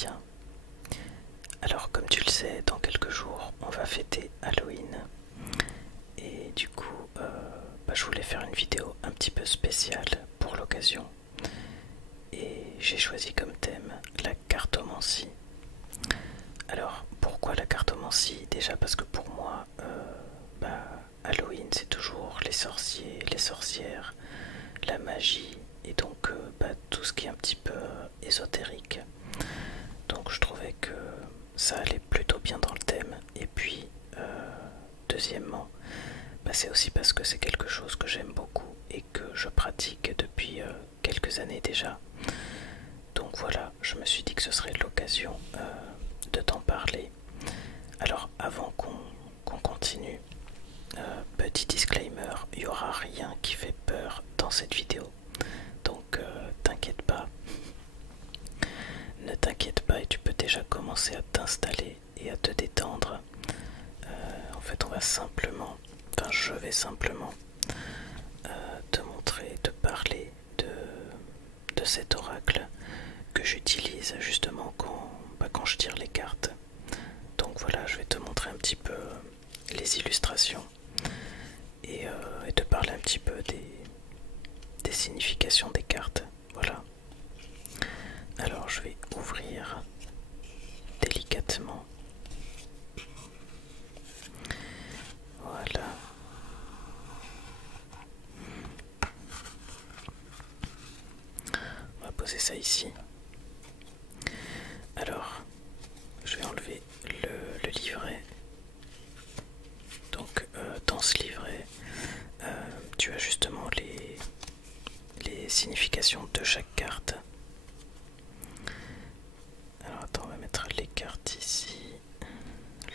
bien. Alors comme tu le sais, dans quelques jours on va fêter Halloween et du coup je voulais faire une vidéo un petit peu spéciale pour l'occasion et j'ai choisi comme thème la cartomancie. Alors pourquoi la cartomancie? Déjà parce que pour moi Halloween c'est toujours les sorciers, les sorcières, la magie et donc tout ce qui est un petit peu ésotérique. Donc je trouvais que ça allait plutôt bien dans le thème. Et puis deuxièmement, c'est aussi parce que c'est quelque chose que j'aime beaucoup et que je pratique depuis quelques années déjà. Donc voilà, je me suis dit que ce serait l'occasion de t'en parler. Alors avant qu'on continue, petit disclaimer, il n'y aura rien qui fait peur dans cette vidéo. Donc t'inquiète pas. Ne t'inquiète pas et tu peux déjà commencer à t'installer et à te détendre. En fait, on va simplement, je vais simplement te montrer, te parler de cet oracle que j'utilise justement quand je tire les cartes. Donc voilà, je vais te montrer un petit peu les illustrations et te parler un petit peu des significations des cartes. Voilà. Alors je vais ouvrir délicatement. Voilà. On va poser ça ici. Alors, je vais enlever le livret. Donc, dans ce livret, tu as justement les significations de chaque carte. Alors, attends, on va mettre les cartes ici.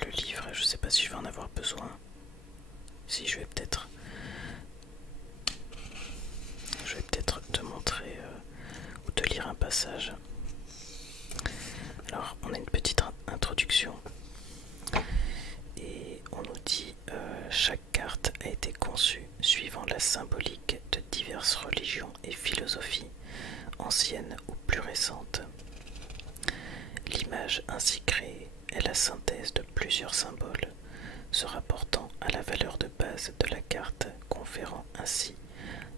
Le livret, je sais pas si je vais en avoir besoin. Si, je vais peut-être te montrer ou te lire un passage. Alors, on a une petite introduction et on nous dit chaque carte a été conçue suivant la symbolique de diverses religions et philosophies, anciennes ou plus récentes. L'image ainsi créée est la synthèse de plusieurs symboles se rapportant à la valeur de base de la carte, conférant ainsi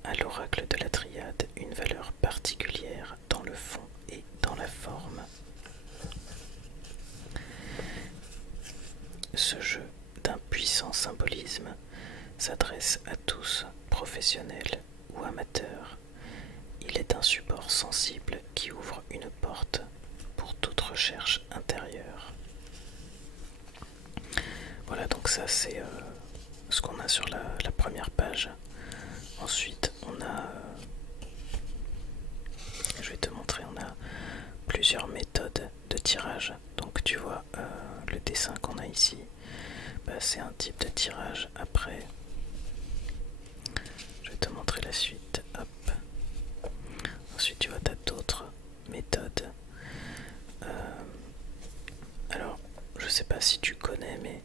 à l'oracle de la triade une valeur particulière dans le fond et dans la forme. Ce jeu d'un puissant symbolisme s'adresse à tous, professionnels ou amateurs. Il est un support sensible qui ouvre une porte pour toute recherche intérieure. Voilà, donc ça c'est ce qu'on a sur la première page. Ensuite on a, je vais te montrer, on a plusieurs méthodes de tirage. Donc tu vois le dessin qu'on a ici, c'est un type de tirage. Après je vais te montrer la suite. Hop. Ensuite tu vois, tu as d'autres méthodes. Alors je sais pas si tu connais, mais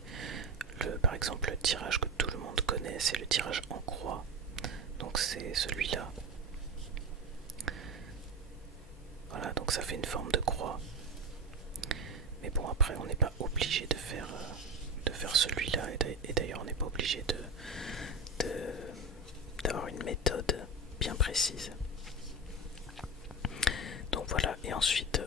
par exemple le tirage que tout le monde connaît, c'est le tirage en croix. Donc c'est celui-là. Voilà, donc ça fait une forme de croix. Mais bon, après on n'est pas obligé de faire celui-là, et d'ailleurs on n'est pas obligé d'avoir une méthode bien précise. Donc voilà, et ensuite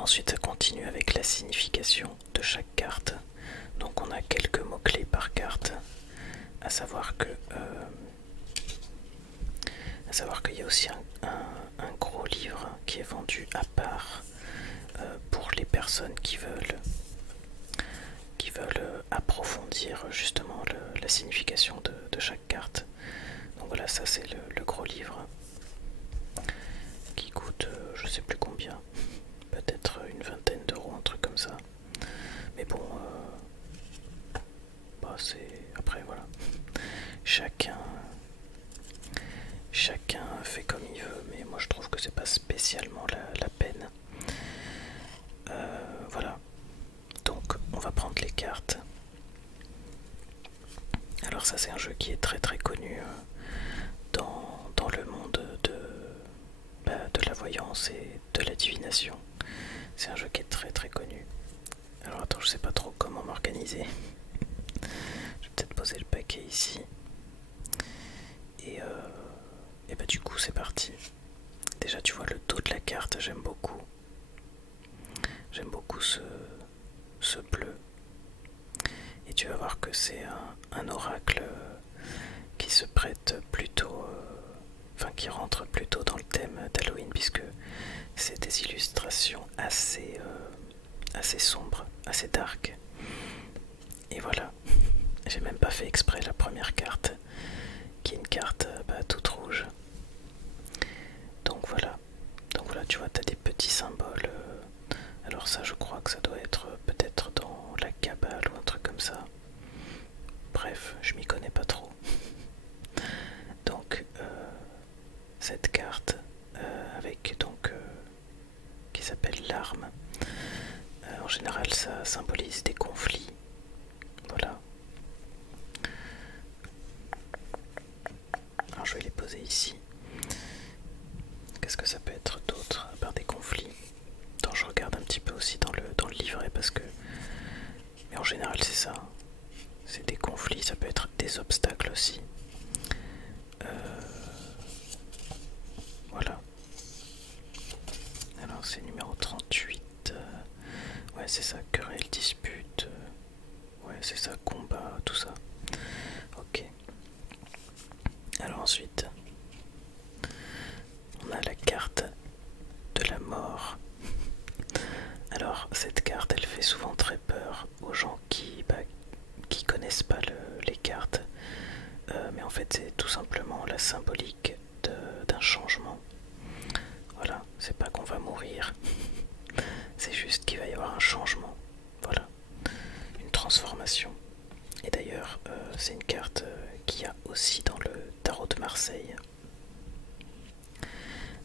ensuite ça continue avec la signification de chaque carte. Donc on a quelques mots-clés par carte, à savoir qu'il y a aussi un gros livre qui est vendu à part pour les personnes qui veulent approfondir justement la signification de chaque carte. Donc voilà, ça c'est le gros livre qui coûte je sais plus combien, peut-être une vingtaine d'euros, un truc comme ça. Mais bon, c'est après voilà, chacun fait comme il veut, mais moi je trouve que c'est pas spécialement la peine. Voilà, donc on va prendre les cartes. Alors ça c'est un jeu qui est très très connu dans le monde de la voyance organiser. Je vais peut-être poser le paquet ici. Et bah du coup c'est parti. Déjà tu vois le dos de la carte, j'aime beaucoup. J'aime beaucoup ce bleu. Et tu vas voir que c'est un oracle qui se prête plutôt, enfin qui rentre plutôt dans le thème d'Halloween, puisque c'est des illustrations assez sombres, assez dark. Et voilà, j'ai même pas fait exprès la première carte, qui est une carte toute rouge. Donc voilà, tu vois, tu as des petits symboles. Alors ça, je crois que ça doit être peut-être dans la Kabbale ou un truc comme ça. Bref, je m'y connais pas trop. Donc cette carte avec donc qui s'appelle l'arme. En général, ça symbolise des conflits. Voilà. Alors je vais les poser ici. Qu'est-ce que ça peut être d'autre à part des conflits? Attends, je regarde un petit peu aussi dans le livret parce que... Mais en général c'est ça. C'est des conflits, ça peut être des obstacles aussi. Voilà. Alors c'est numéro 38. Ouais c'est ça, querelle, dispute. Ouais c'est ça, combat, tout ça. Ok. Alors ensuite, on a la carte de la mort. Alors cette carte elle fait souvent très peur aux gens qui connaissent pas les cartes. Mais en fait c'est tout simplement la symbolique d'un changement. Voilà, c'est pas qu'on va mourir, c'est juste qu'il va y avoir un changement. Voilà, une transformation. Et d'ailleurs c'est une carte qu'il y a aussi dans le tarot de Marseille.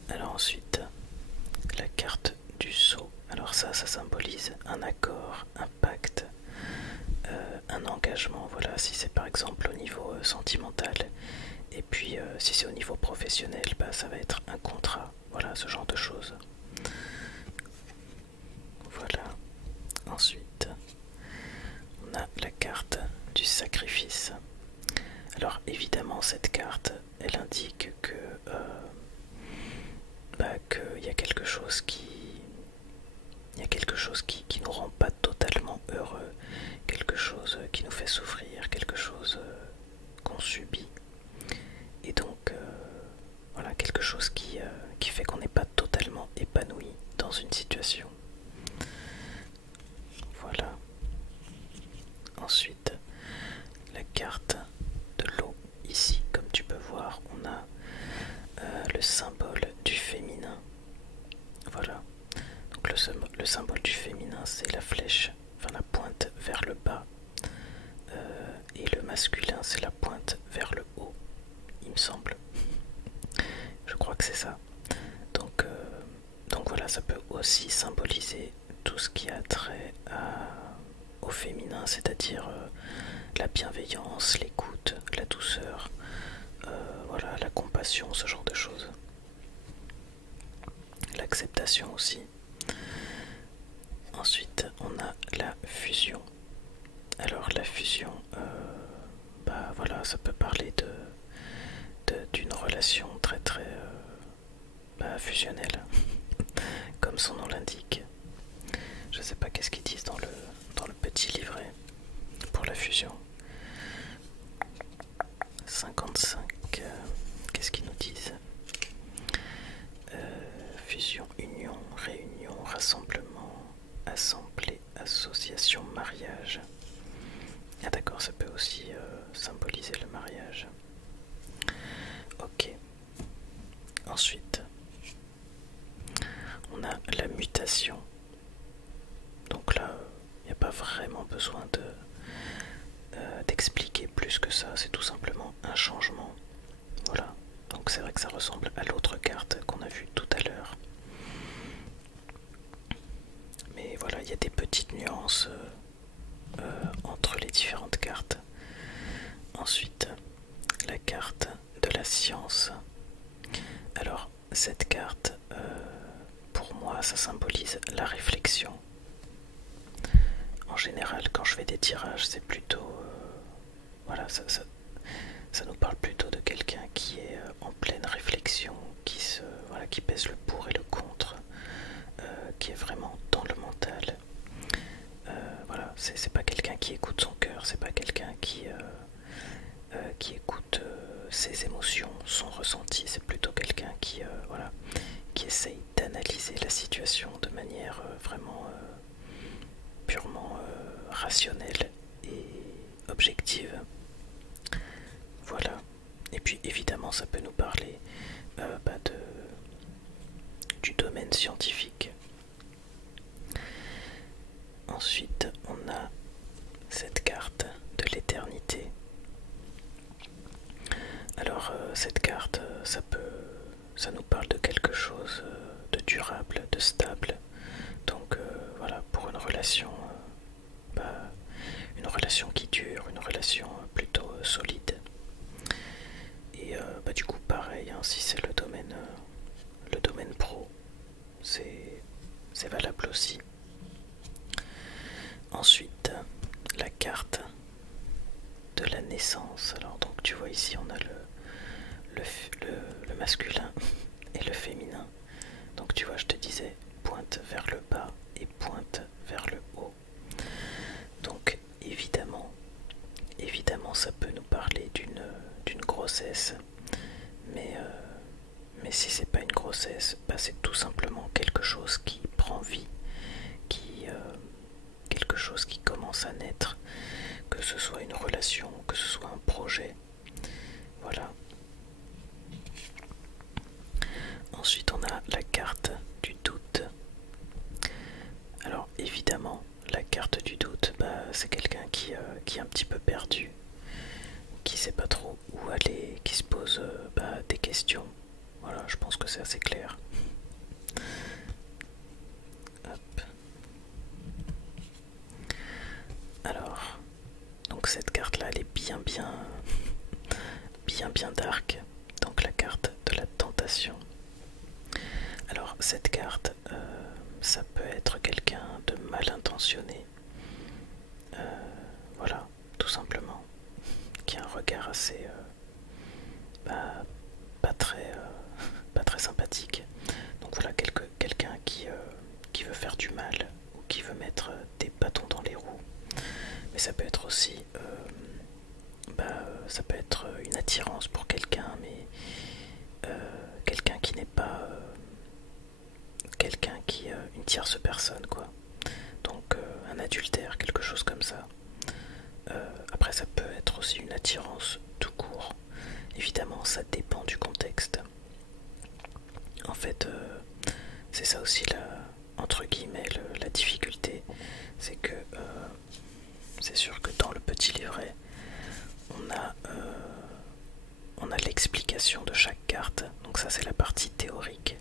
Alors ensuite, la carte du sceau. Alors ça symbolise un accord, un pacte, un engagement. Voilà, si c'est par exemple au niveau sentimental. Et puis si c'est au niveau professionnel, ça va être un contrat. Voilà, ce genre de choses. Voilà. Ensuite, on a la carte du sacrifice. Alors évidemment, cette carte, elle indique que qu'il y a quelque chose qui nous rend pas totalement heureux, quelque chose qui nous fait souffrir, quelque chose qu'on subit. Et donc voilà, quelque chose qui fait qu'on n'est pas totalement épanoui dans une situation. Voilà. Ensuite, la carte de l'eau. Ici, comme tu peux voir, on a le symbole du féminin. Voilà. Donc le symbole du féminin, c'est la flèche, enfin la pointe vers le bas. Et le masculin, c'est la pointe vers le haut, il me semble. Je crois que c'est ça. Donc voilà, ça peut aussi symboliser tout ce qui a trait au féminin, c'est-à-dire la bienveillance, l'écoute, la douceur, voilà, la compassion, ce genre de choses. L'acceptation aussi. Ensuite, on a la fusion. Alors la fusion, voilà, ça peut parler d'une relation très très fusionnelle, comme son nom l'indique. Je sais pas qu'est-ce qu'ils disent dans le petit livret pour la fusion. 55, qu'est-ce qu'ils nous disent? Fusion, union, réunion, rassemblement, assemblée, association, mariage. Ah d'accord, ça peut aussi symboliser le mariage. Ok. Ensuite, on a la mutation. Donc là, il n'y a pas vraiment besoin d'expliquer plus que ça, c'est tout simplement un changement. Voilà, donc c'est vrai que ça ressemble à l'autre carte qu'on a vue tout à l'heure. Mais voilà, il y a des petites nuances entre les différentes cartes. Ensuite, la carte de la science. Alors, cette carte, pour moi, ça symbolise la réflexion. en général, quand je fais des tirages, c'est plutôt... voilà, ça nous parle plutôt de quelqu'un qui est en pleine réflexion, voilà, qui pèse le pour et le contre, qui est vraiment dans le mental. Voilà, c'est pas quelqu'un qui écoute son cœur, c'est pas quelqu'un qui écoute ses émotions, son ressenti, c'est plutôt quelqu'un voilà, qui essaye d'analyser la situation de manière vraiment purement rationnelle et objective. Voilà. Et puis évidemment ça peut nous parler du domaine scientifique. Ensuite on a cette carte de l'éternité. Alors cette carte, ça nous parle de quelque chose de durable, de stable. Donc voilà, pour une relation, une relation qui dure, une relation plutôt solide. Et du coup pareil, hein, si c'est le domaine pro, c'est valable aussi. Ensuite, la carte de la naissance. Alors donc tu vois ici on a le masculin et le féminin. Donc tu vois, je te disais pointe vers le bas et pointe vers le haut. Donc évidemment ça peut nous parler d'une grossesse, mais si c'est pas une grossesse, c'est tout simplement quelque chose qui prend vie, quelque chose qui commence à naître, que ce soit une relation, que ce soit un projet. Voilà. Ensuite on a la carte du doute. Alors évidemment la carte du doute, c'est quelqu'un qui est un petit peu perdu, qui sait pas trop où aller, qui se pose des questions. Voilà, je pense que c'est assez clair. Hop. Alors, donc cette carte là elle est bien dark. Donc la carte de la tentation. Alors cette carte, ça peut être quelqu'un de mal intentionné, voilà, tout simplement, qui a un regard assez pas très sympathique. Donc voilà, quelqu'un qui veut faire du mal ou qui veut mettre des bâtons dans les roues. Mais ça peut être aussi ça peut être une attirance pour quelqu'un, mais quelqu'un qui n'est pas quelqu'un qui une tierce personne, quoi. Donc un adultère, quelque chose comme ça. Après ça peut être aussi une attirance tout court. Évidemment ça dépend du contexte. En fait c'est ça aussi entre guillemets la difficulté, c'est que c'est sûr que dans le petit livret on a l'explication de chaque carte, donc ça c'est la partie théorique,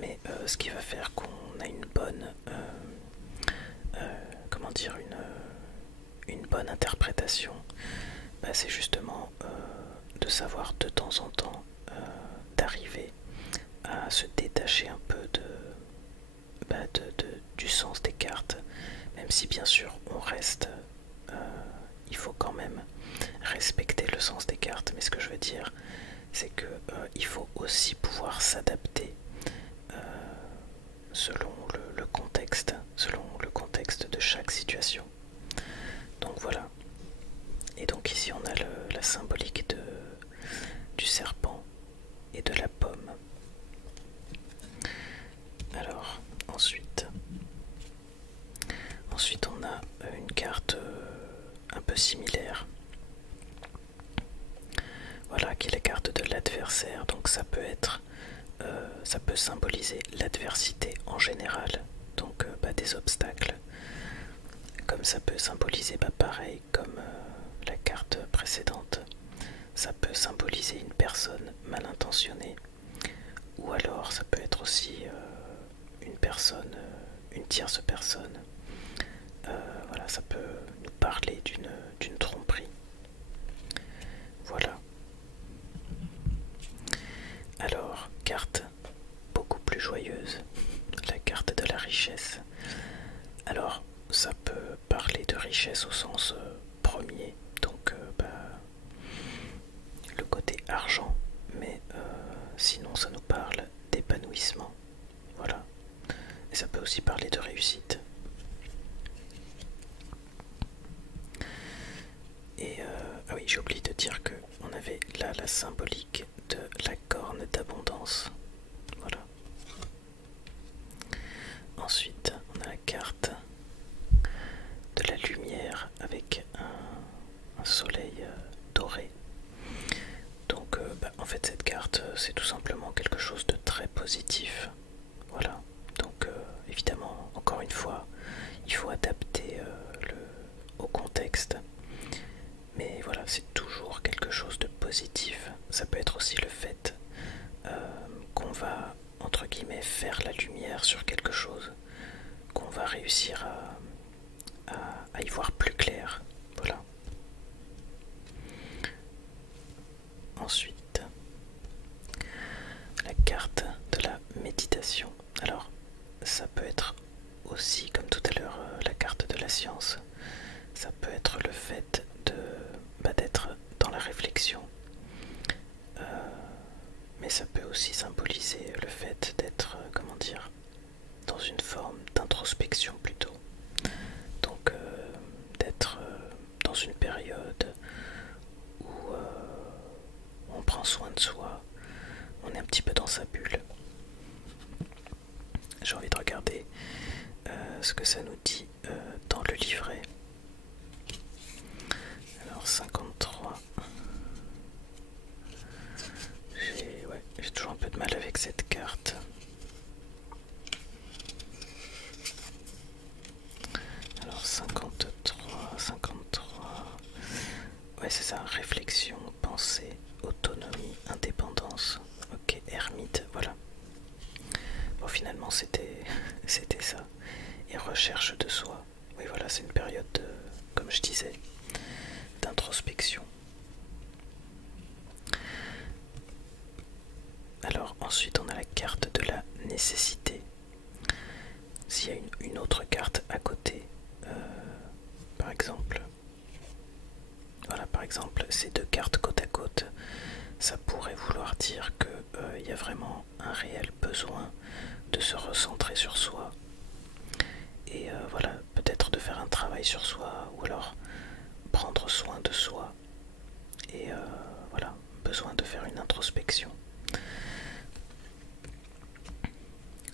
mais ce qui va faire qu'on a une bonne comment dire, une bonne interprétation, c'est justement de savoir de temps en temps d'arriver à se détacher un peu du sens des cartes, même si bien sûr on reste, il faut quand même respecter le sens des cartes, mais ce que je veux dire c'est que il faut aussi pouvoir s'adapter selon le contexte de chaque situation. Donc voilà. Et donc ici on a la symbolique du serpent et de la pomme. Alors ensuite on a une carte un peu similaire. Voilà, qui est la carte de l'adversaire. Donc ça peut symboliser l'adversité en général, donc des obstacles. Comme ça peut symboliser, pareil comme la carte précédente, ça peut symboliser une personne mal intentionnée, ou alors ça peut être aussi une personne, une tierce personne. Voilà, ça peut nous parler d'une tromperie. Voilà. Alors, carte beaucoup plus joyeuse, la carte de la richesse. Alors, ça peut parler voilà la symbolique de la corne d'abondance. Voilà. Ensuite, on a la carte de la lumière avec un soleil doré. Donc en fait cette carte c'est tout simplement quelque chose de très positif. Voilà. Donc évidemment encore une fois il faut adapter au contexte. Mais voilà, c'est toujours quelque chose de positif. Ça peut être aussi le fait qu'on va, entre guillemets, faire la lumière sur quelque chose, qu'on va réussir à y voir plus clair. Voilà. Ensuite, la carte de la méditation. Alors, ça peut être aussi, comme tout à l'heure, la carte de la science. Ça peut être le fait d'être dans la réflexion. Mais ça peut aussi symboliser le fait d'être, comment dire, dans une forme d'introspection plutôt. Donc d'être dans une période où on prend soin de soi, on est un petit peu dans sa bulle. J'ai envie de regarder ce que ça nous dit dans le livret. Alors 53. J'ai toujours un peu de mal avec cette carte. Alors 53. Ouais, c'est ça, réflexion, pensée, autonomie, indépendance. Ok, ermite, voilà. Bon, finalement c'était ça. Et recherche de soi. Oui, voilà, c'est une période comme je disais, d'introspection. Alors ensuite on a la carte de la nécessité. S'il y a une autre carte à côté, par exemple, voilà, par exemple ces deux cartes côte à côte, ça pourrait vouloir dire qu'il y a vraiment un réel besoin de se recentrer sur soi et voilà, peut-être de faire un travail sur soi ou alors prendre soin de soi et voilà, besoin de faire une introspection.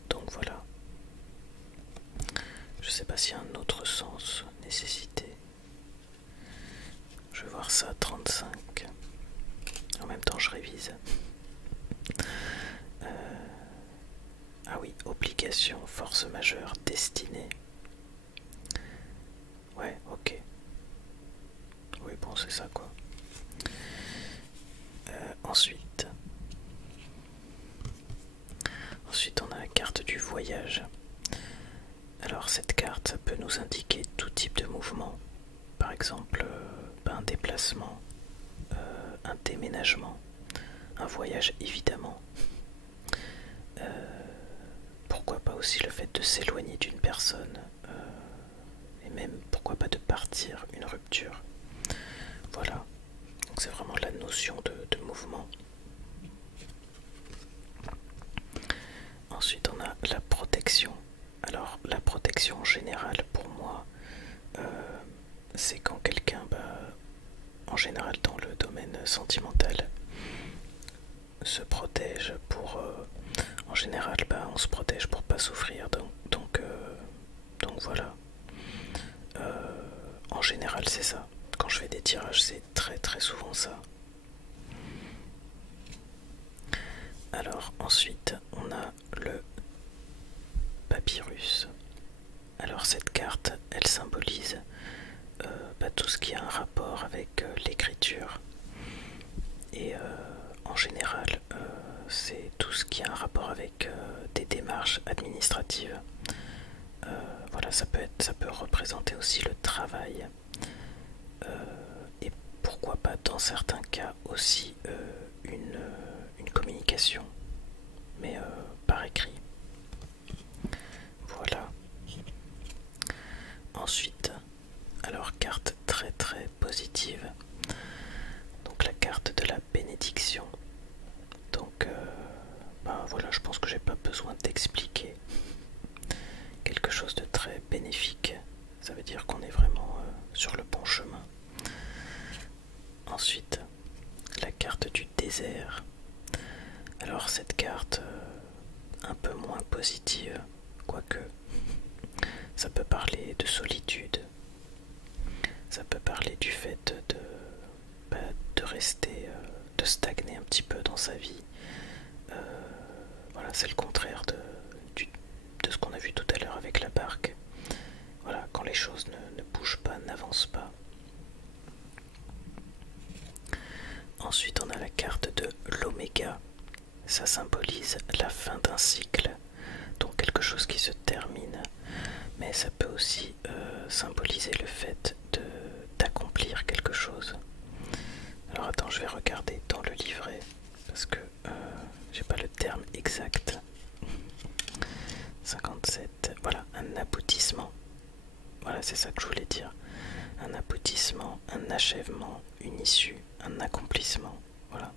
Donc voilà. Je sais pas s'il y a un autre sens, nécessité. Je vais voir ça, 35. En même temps, je révise. Ah oui, obligation, force majeure, destinée. Ouais, ok. Oui, bon, c'est ça quoi. Ensuite, on a la carte du voyage. Alors cette carte, ça peut nous indiquer tout type de mouvement. Par exemple, un déplacement, un déménagement, un voyage évidemment. Pourquoi pas aussi le fait de s'éloigner d'une personne, et même pourquoi pas de partir, une rupture. Voilà, donc c'est vraiment la notion de mouvement. Ensuite on a la protection. Alors la protection générale pour moi, c'est quand quelqu'un, en général dans le domaine sentimental, se protège pour... en général, on se protège pour pas souffrir, donc voilà. En général, c'est ça. Quand je fais des tirages, c'est très très souvent ça. Alors ensuite, on a le papyrus. Alors cette carte, elle symbolise tout ce qui a un rapport avec l'écriture. Et en général, c'est tout ce qui a un rapport avec des démarches administratives. Voilà, ça peut représenter aussi le travail. Et pourquoi pas dans certains cas aussi une communication, mais par écrit. Voilà. Ensuite, alors carte très très positive. Donc la carte de la bénédiction. Donc voilà, je pense que j'ai pas besoin d'expliquer. Quelque chose de très bénéfique. Ça veut dire qu'on est vraiment sur le bon chemin. Ensuite, la carte du désert. Alors cette carte, un peu moins positive, quoique ça peut parler de solitude, ça peut parler du fait de rester, de stagner un petit peu dans sa vie. Voilà, c'est le contraire de ce qu'on a vu tout à l'heure avec la barque. Voilà, quand les choses ne bougent pas, n'avancent pas. Ensuite, on a la carte de l'Oméga. Ça symbolise la fin d'un cycle, donc quelque chose qui se termine. Mais ça peut aussi symboliser le fait d'accomplir quelque chose. Alors attends, je vais regarder dans le livret, parce que j'ai pas le terme exact. 57, voilà, un aboutissement. Voilà, c'est ça que je voulais dire. Un aboutissement, un achèvement, une issue, un accomplissement. Voilà.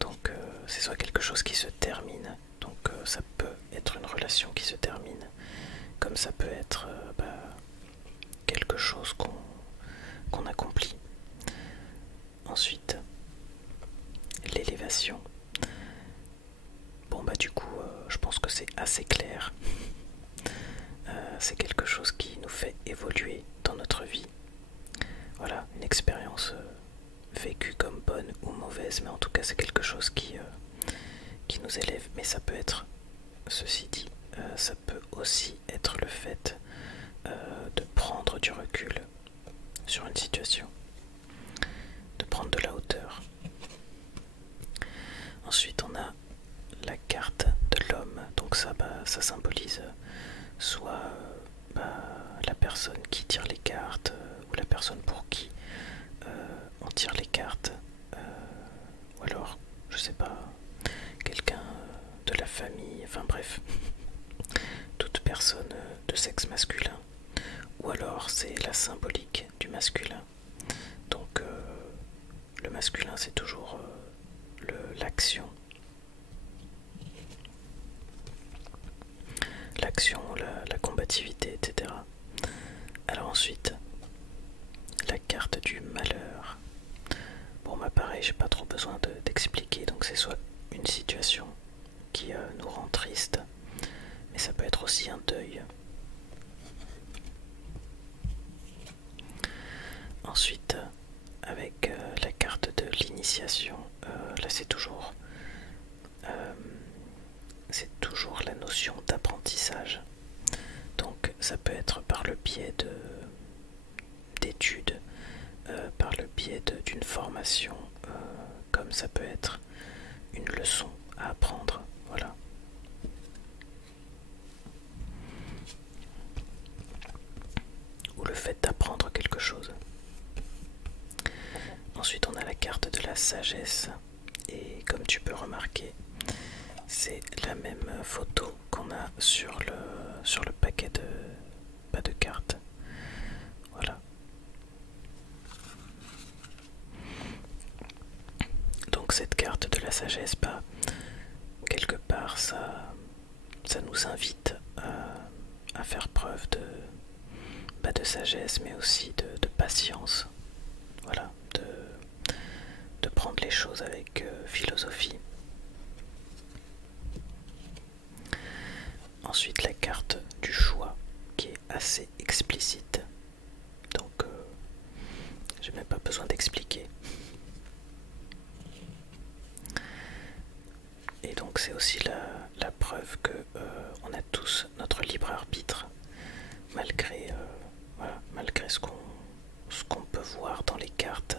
Donc c'est soit quelque chose qui se termine, donc ça peut être une relation qui se termine, comme ça peut être quelque chose qu'on accomplit. Ensuite, l'élévation. Bon bah du coup, je pense que c'est assez clair. C'est quelque chose qui nous fait évoluer dans notre vie. Voilà, une expérience vécue comme bonne ou mauvaise, mais en tout cas c'est quelque chose qui nous élève. Mais ça peut être, ceci dit, ça peut aussi être le fait de prendre du recul sur une situation, de prendre de la hauteur. Ensuite on a la carte de l'homme, donc ça, ça symbolise soit la personne qui tire les cartes ou la personne pour qui on tire les cartes, ou alors je sais pas, quelqu'un de la famille, enfin bref, toute personne de sexe masculin, ou alors c'est la symbolique du masculin. Donc le masculin c'est toujours l'action, la combativité, etc. Alors ensuite, la carte du malheur. Bon bah pareil, j'ai pas trop besoin d'expliquer, donc c'est soit une situation qui nous rend triste, mais ça peut être aussi un deuil. Ensuite, avec la carte de l'initiation, là c'est toujours la notion d'apprentissage. Donc ça peut être par le biais d'études, par le biais d'une formation, comme ça peut être une leçon à apprendre. Voilà. Ou le fait d'apprendre quelque chose. Ensuite on a la carte de la sagesse, et comme tu peux remarquer, c'est la même photo qu'on a sur le paquet de cartes. Voilà. Donc cette carte de la sagesse, quelque part ça nous invite à faire preuve de sagesse, mais aussi de patience. Voilà, de prendre les choses avec philosophie. Ensuite la carte du choix, qui est assez explicite, donc j'ai même pas besoin d'expliquer. Et donc c'est aussi la preuve que on a tous notre libre arbitre, malgré malgré ce qu'on peut voir dans les cartes.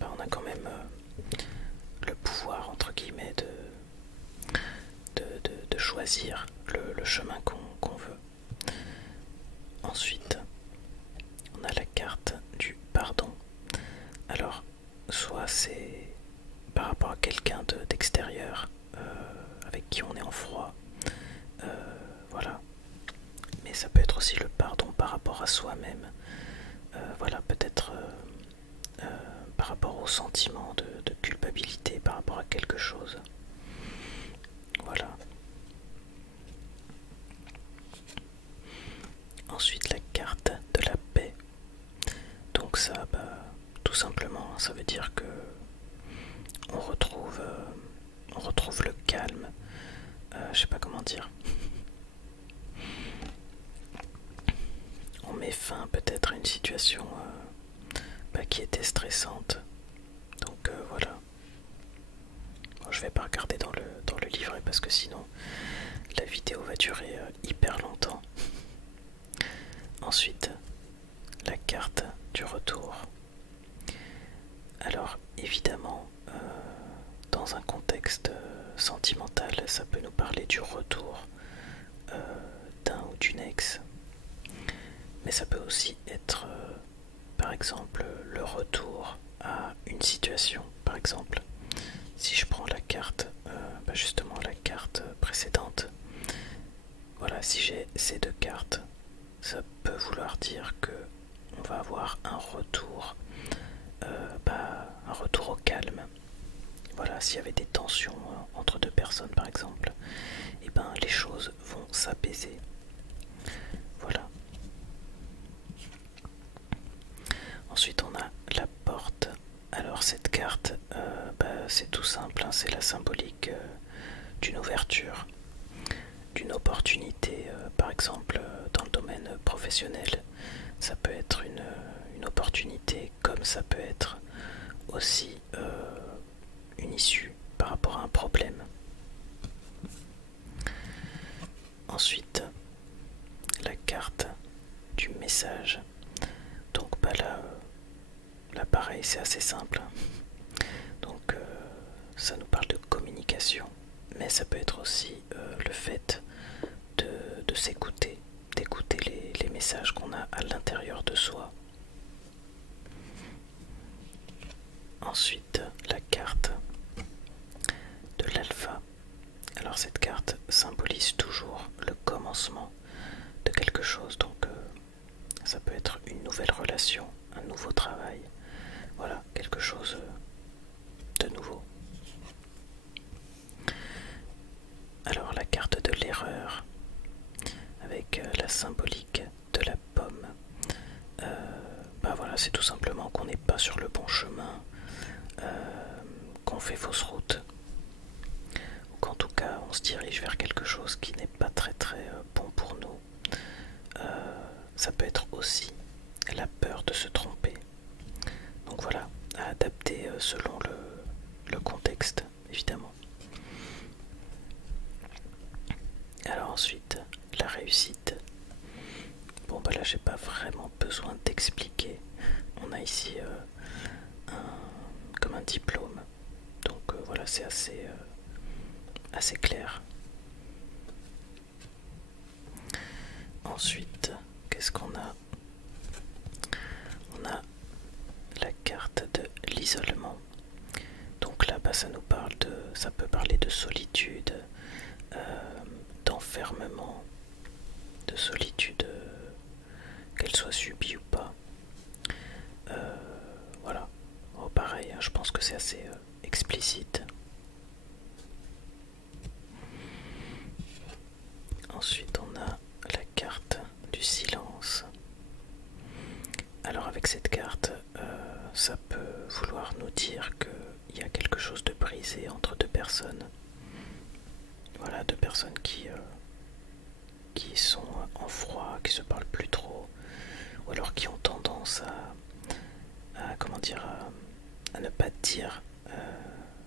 On a quand même le pouvoir entre guillemets de choisir le chemin qu'on veut. Ensuite on a la carte du pardon. Alors soit c'est par rapport à quelqu'un d'extérieur, avec qui on est en froid, voilà, mais ça peut être aussi le pardon par rapport à soi-même, voilà, peut-être par rapport au sentiment de culpabilité par rapport à quelque chose. Voilà. Ensuite la carte de la paix. Donc ça, tout simplement, ça veut dire que dire, on met fin peut-être à une situation qui était stressante. Donc voilà. Bon, je vais pas regarder dans le livret parce que sinon la vidéo va durer hyper longtemps. Ensuite, la carte du retour. Alors évidemment, dans un contexte sentimental, ça peut nous parler du retour d'un ou d'une ex. Mais ça peut aussi être, par exemple, le retour à une situation. Par exemple, si je prends la carte, justement la carte précédente, voilà, si j'ai ces deux cartes, ça peut vouloir dire que on va avoir un retour au calme. Voilà, s'il y avait des tensions entre deux personnes par exemple, et ben les choses vont s'apaiser. Voilà. Ensuite on a la porte. Alors cette carte, c'est tout simple, hein, c'est la symbolique d'une ouverture, d'une opportunité, par exemple dans le domaine professionnel. Ça peut être une opportunité, comme ça peut être aussi une issue par rapport à un problème. Ensuite, la carte du message. Donc là pareil, c'est assez simple. Donc ça nous parle de communication, mais ça peut être aussi le fait de s'écouter, d'écouter les messages qu'on a à l'intérieur de soi. Ensuite, la carte de l'alpha. Alors cette carte symbolise toujours le commencement de quelque chose, donc ça peut être une nouvelle relation, un nouveau travail, voilà, quelque chose de nouveau. Alors la carte de l'erreur, avec la symbolique de la pomme, voilà, c'est tout simplement qu'on n'est pas sur le bon chemin, qu'on fait fausse route, ou qu'en tout cas on se dirige vers quelque chose qui n'est pas très bon pour nous. Ça peut être aussi la peur de se tromper. Donc voilà, à adapter selon le contexte, évidemment. Alors ensuite, la réussite. Bon là j'ai pas vraiment besoin d'expliquer. On a ici comme un diplôme. Donc voilà, c'est assez clair. Ensuite, qu'est-ce qu'on a? On a la carte de l'isolement. Donc là, ça peut parler de solitude, d'enfermement, de solitude, qu'elle soit subie ou pas. Voilà. Oh, pareil, hein, je pense que c'est assez explicite. Ensuite, on a la carte du silence. Alors avec cette carte, ça peut vouloir nous dire qu'il y a quelque chose de brisé entre deux personnes. Voilà, deux personnes qui sont en froid, qui se parlent plus trop, ou alors qui ont tendance à ne pas dire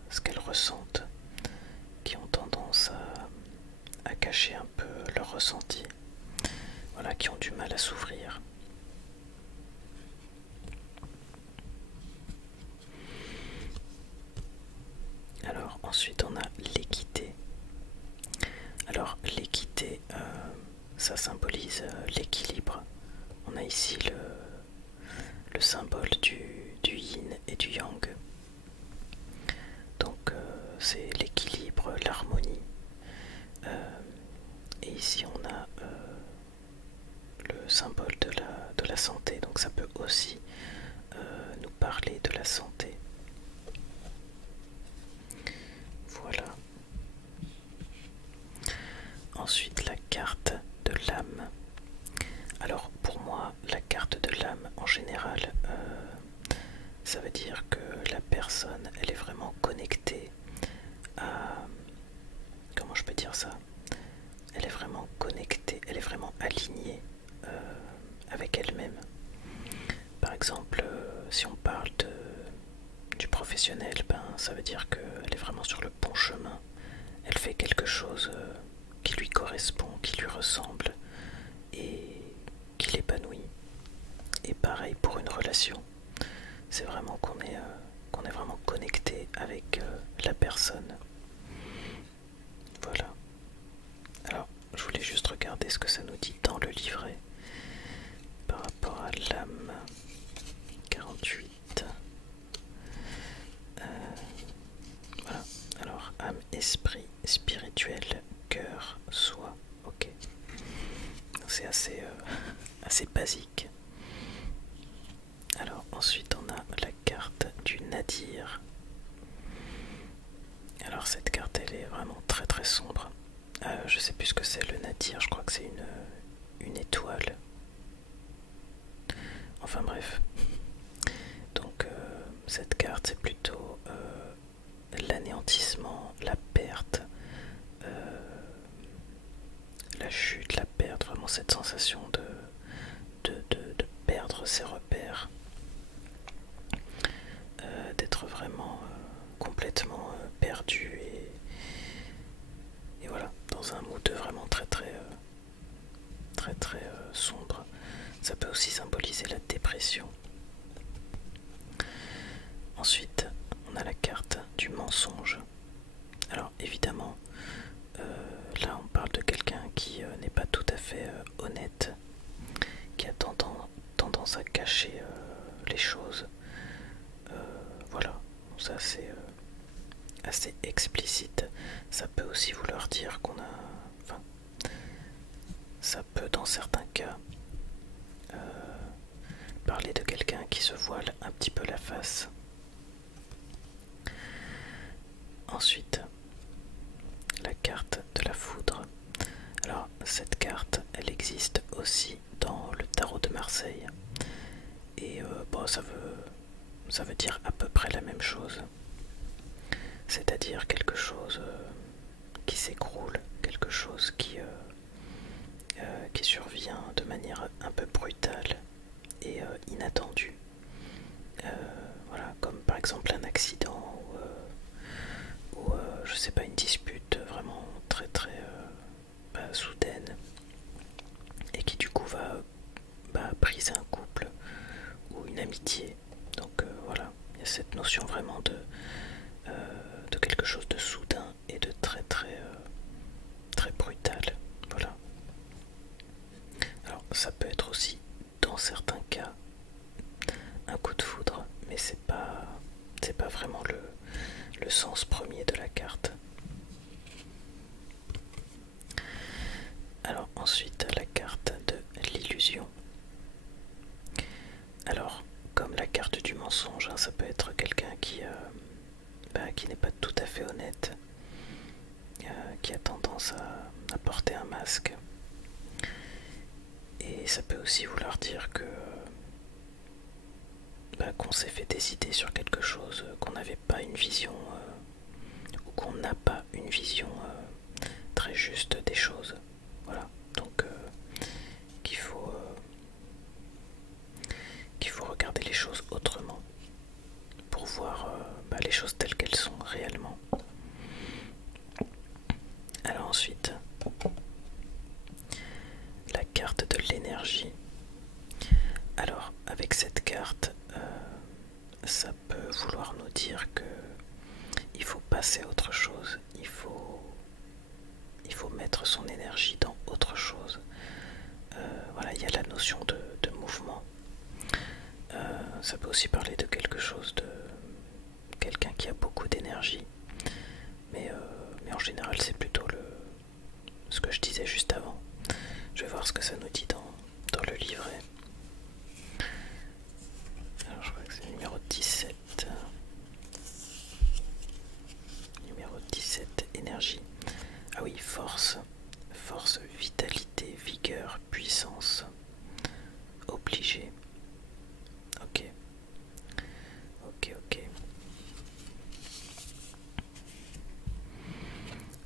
ce qu'elles ressentent, qui ont tendance à cacher un peu leur ressenti, voilà, qui ont du mal à s'ouvrir. Alors ensuite on a l'équité. Alors l'équité, ça symbolise l'équilibre. On a ici le symbole du yin et du yang. Donc c'est l'équilibre, l'harmonie. Et ici on a le symbole de la santé. Donc ça peut aussi nous parler de la santé. Voilà. Ensuite la carte de l'âme. Alors pour moi la carte de l'âme en général, ça veut dire que la personne elle est vraiment connectée à, comment je peux dire ça, ça veut dire qu'elle est vraiment sur le bon chemin. Elle fait quelque chose qui lui correspond, qui lui ressemble et qui l'épanouit. Et pareil pour une relation. C'est vraiment qu'on est vraiment connecté avec la personne. Voilà. Alors, je voulais juste regarder ce que ça nous dit dans le livret par rapport à l'âme 48. Voilà. Alors, âme, esprit, spirituel, cœur, soi. Ok. C'est assez basique. Alors, ensuite, on a la carte du Nadir. Alors, cette carte, elle est vraiment très très sombre. Je sais plus ce que c'est le Nadir, je crois que c'est une étoile. Enfin bref. Donc cette carte c'est plutôt l'anéantissement, la perte, la chute, la perte, vraiment cette sensation de perdre ses repères, d'être vraiment complètement perdu et voilà, dans un mood vraiment très sombre. Ça peut aussi symboliser la dépression. Ensuite, on a la carte du mensonge. Alors évidemment, là on parle de quelqu'un qui n'est pas tout à fait honnête, qui a tendance à cacher les choses. Voilà, ça c'est assez explicite. Ça peut aussi vouloir dire qu'on a... Enfin, ça peut dans certains cas parler de quelqu'un qui se voile un petit peu la face. Ensuite, la carte de la foudre. Alors, cette carte, elle existe aussi dans le tarot de Marseille. Et bon, ça veut dire à peu près la même chose. C'est-à-dire quelque chose qui s'écroule, quelque chose qui survient de manière un peu brutale et inattendue. Voilà, comme par exemple un accident ou je sais pas, une dispute vraiment très soudaine et qui du coup va briser un couple ou une amitié. Donc voilà, il y a cette notion vraiment de quelque chose de soudain et de très brutal. Voilà. Alors ça peut être aussi dans certains cas un coup de foudre, mais c'est pas vraiment le sens premier de la carte. Alors ensuite la carte de l'illusion. Alors comme la carte du mensonge, hein, ça peut être quelqu'un qui n'est pas tout à fait honnête, qui a tendance à porter un masque. Et ça peut aussi vouloir dire que qu'on s'est fait des idées sur quelque chose, qu'on n'avait pas une vision ou qu'on n'a pas une vision très juste des choses. Voilà, donc qu'il faut regarder les choses autrement pour voir les choses telles qu'elles sont réellement. Alors ensuite, la carte de l'énergie. Alors avec cette carte, ça peut vouloir nous dire que il faut passer à autre chose, il faut mettre son énergie dans autre chose. Voilà, il y a la notion de mouvement. Ça peut aussi parler de quelque chose, de quelqu'un qui a beaucoup d'énergie, mais en général c'est plutôt ce que je disais juste avant. Je vais voir ce que ça nous dit dans le livret. Alors je crois que c'est le numéro 17. Numéro 17, énergie. Ah oui, force, vitalité, vigueur, puissance, obligé. Ok.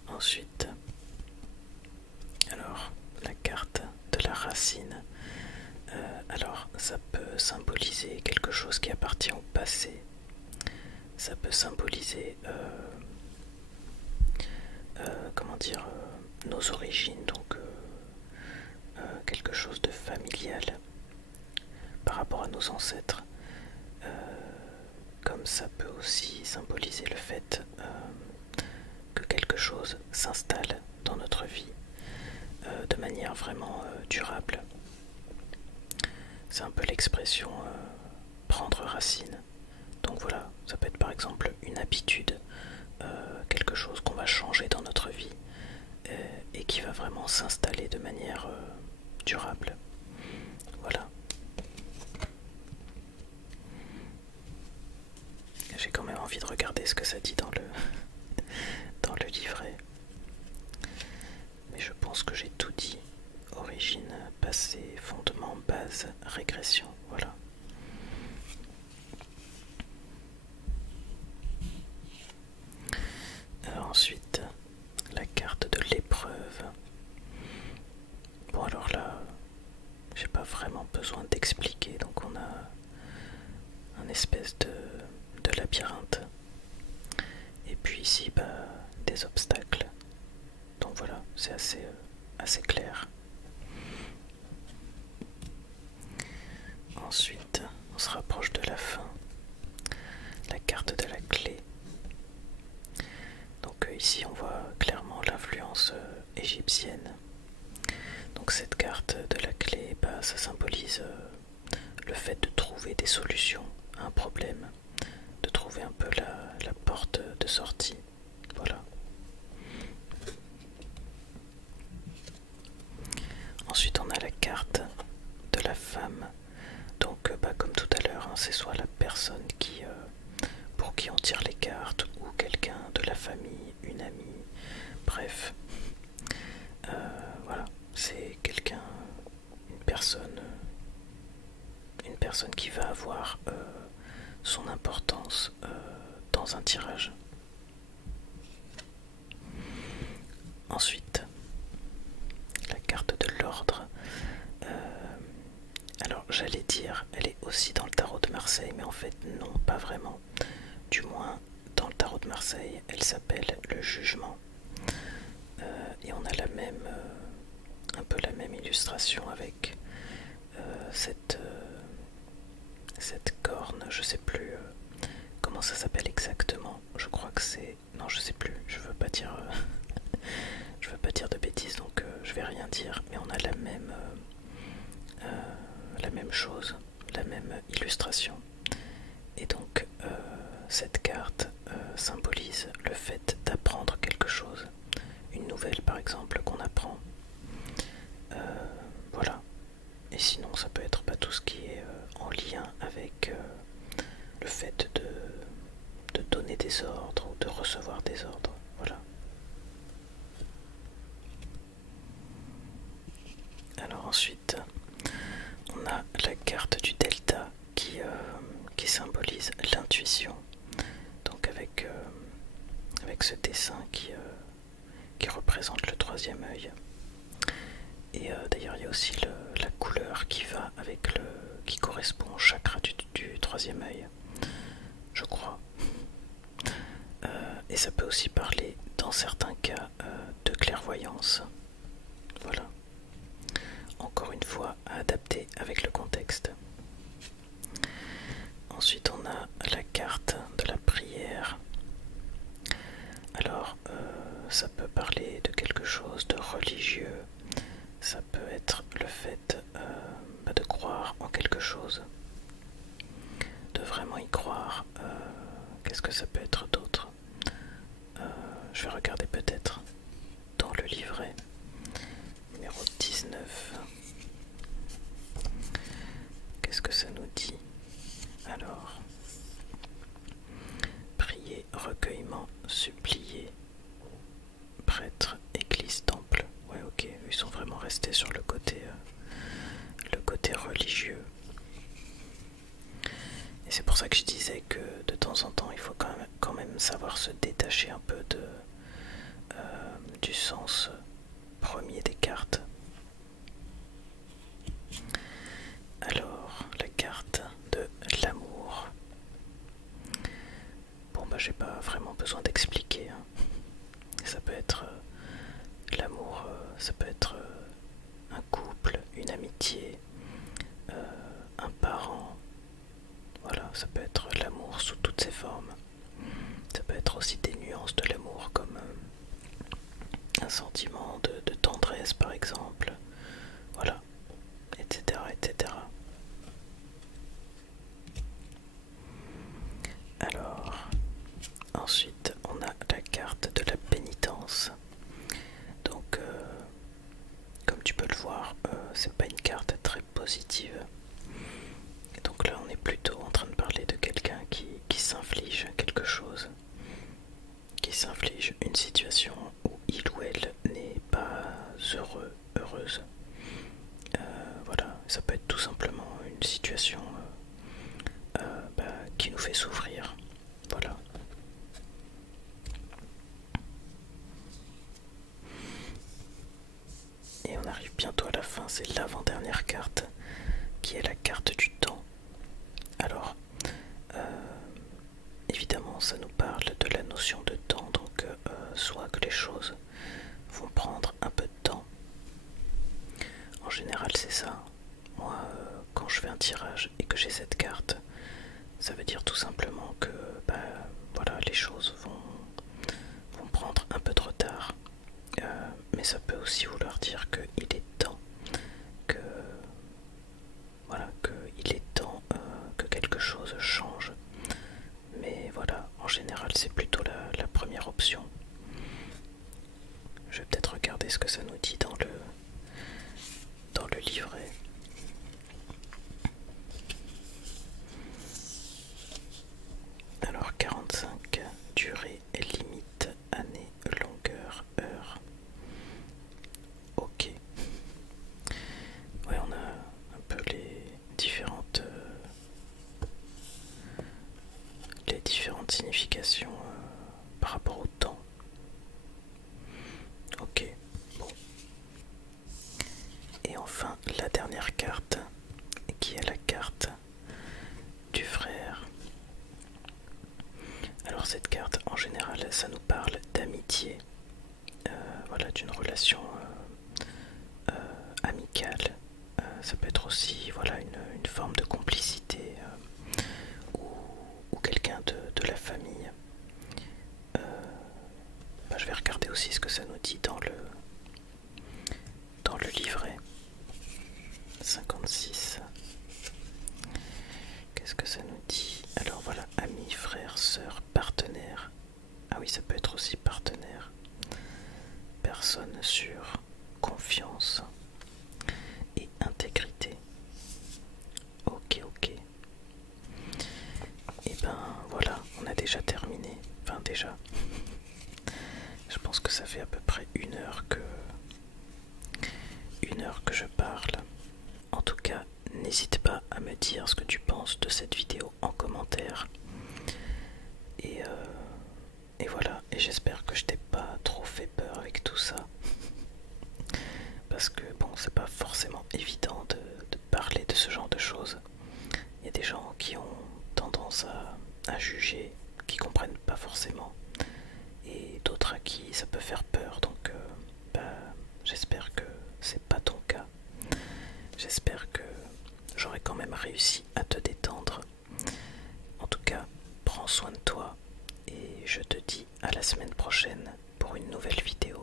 Ensuite, alors, la carte de la racine. Alors, ça peut symboliser quelque chose qui appartient au passé. Ça peut symboliser symboliser comment dire, nos origines, donc quelque chose de familial par rapport à nos ancêtres, comme ça peut aussi symboliser le fait que quelque chose s'installe dans notre vie de manière vraiment durable. C'est un peu l'expression prendre racine. Donc voilà, ça peut être par exemple une habitude, quelque chose qu'on va changer dans notre vie et qui va vraiment s'installer de manière durable. Voilà. J'ai quand même envie de regarder ce que ça dit dans le livret. Mais je pense que j'ai tout dit. Origine, passé, fondement, base, régression. Voilà. Ensuite, la carte de l'épreuve. Bon alors là, j'ai pas vraiment besoin d'expliquer. Donc on a un espèce de labyrinthe. Et puis ici, bah, des obstacles. Donc voilà, c'est assez clair. Ensuite, on se rapproche de la fin. La carte de la clé. Donc ici, on voit clairement l'influence égyptienne. Donc cette carte de la clé, bah, ça symbolise le fait de trouver des solutions à un problème, de trouver un peu la porte de sortie. Voilà. Ensuite, on a la carte de la femme. Donc, bah, comme tout à l'heure, hein, c'est soit la personne pour qui on tire les cartes, ou quelqu'un de la famille, une amie, bref. Voilà, c'est quelqu'un, une personne qui va avoir son importance dans un tirage. Ensuite, la carte de l'ordre. Alors j'allais dire, elle est aussi dans le tarot de Marseille, mais en fait non, pas vraiment. Du moins, dans le tarot de Marseille, elle s'appelle le jugement. Et on a un peu la même illustration avec cette corne, je sais plus comment ça s'appelle exactement. Je crois que c'est... Non, je sais plus, je veux pas dire... je veux pas dire de bêtises, donc je vais rien dire, mais on a la même chose, la même illustration. Et donc cette carte symbolise le fait d'apprendre quelque chose, une nouvelle par exemple qu'on apprend. Voilà. Et sinon ça peut être pas tout ce qui est en lien avec le fait de donner des ordres ou de recevoir des ordres. Voilà. Alors ensuite, on a la carte du delta qui symbolise l'intuition. Donc avec ce dessin qui représente le troisième œil. Et d'ailleurs il y a aussi la couleur qui va avec qui correspond au chakra du troisième œil, je crois. Et ça peut aussi parler dans certains cas de clairvoyance. Voilà. Encore une fois, à adapter avec le contexte. Ensuite, on a la carte de la prière. Alors, ça peut parler de quelque chose de religieux. Ça peut être le fait de croire en quelque chose. De vraiment y croire. Qu'est-ce que ça peut être d'autre? Je vais regarder peut-être dans le livret. Numéro 19. Qu'est-ce que ça nous dit? Alors, prier, recueillement, supplier, prêtre, église, temple. Ouais, ok, ils sont vraiment restés sur le côté religieux. Et c'est pour ça que je disais que de temps en temps, il faut quand même savoir se détacher un peu du sens premier des cartes. Alors, la carte de l'amour. Bon, bah, j'ai pas vraiment besoin d'expliquer, hein. Ça peut être l'amour, ça peut être un couple, une amitié, un parent. Voilà, ça peut être l'amour sous toutes ses formes. Ça peut être aussi des nuances de l'amour comme un sentiment de tendresse par exemple. Voilà, etc. etc. Alors, ensuite on a la carte de la pénitence. Donc, comme tu peux le voir, c'est pas une carte très positive. Et donc là, on est plutôt en train de parler de quelqu'un qui s'inflige quelque chose, qui s'inflige une situation où il ou elle n'est pas heureuse. Voilà, ça peut être tout simplement une situation qui nous fait souffrir. Voilà. Et on arrive bientôt à la fin, c'est l'avant-dernière carte, qui est la carte du temps. Alors, évidemment, ça nous parle de la notion de temps, donc soit que les choses vont prendre un peu de temps. En général, c'est ça. Moi, quand je fais un tirage et que j'ai cette carte, ça veut dire tout simplement que voilà, les choses vont prendre un peu de retard. Mais ça peut aussi vouloir dire qu'il est temps que voilà, qu'il est temps que quelque chose change. Mais voilà, en général c'est plutôt la première option. Je vais peut-être regarder ce que ça nous dit dans le livret. Alors 45, durée et limite, année, longueur, heure. Ok. Ouais, on a un peu les différentes significations par rapport au temps. Ok, bon. Et enfin, la dernière carte, qui est la carte du frère. Alors cette carte, en général, ça nous parle d'amitié, voilà, d'une relation amicale. Ça peut être aussi, voilà, une forme de complicité ou quelqu'un de la famille. Je vais regarder aussi ce que ça nous dit dans le livret. 56. Qu'est-ce que ça nous dit? Alors voilà, amis, frères, sœurs, partenaires. Ah oui, ça peut être aussi partenaire. Personne sûre, confiance et intégrité. Ok, ok. Et ben voilà, on a déjà terminé. Enfin déjà. Je pense que ça fait à peu près une heure que je parle. En tout cas, n'hésite pas à me dire ce que tu penses de cette vidéo en commentaire. Et voilà, et j'espère que je t'ai pas trop fait peur avec tout ça. Parce que bon, c'est pas forcément évident de parler de ce genre de choses. Il y a des gens qui ont tendance à juger, qui comprennent pas forcément. Et d'autres à qui ça peut faire peur, donc j'espère que c'est pas ton cas. J'espère que j'aurai quand même réussi à te détendre. En tout cas, prends soin de toi et je te dis à la semaine prochaine pour une nouvelle vidéo.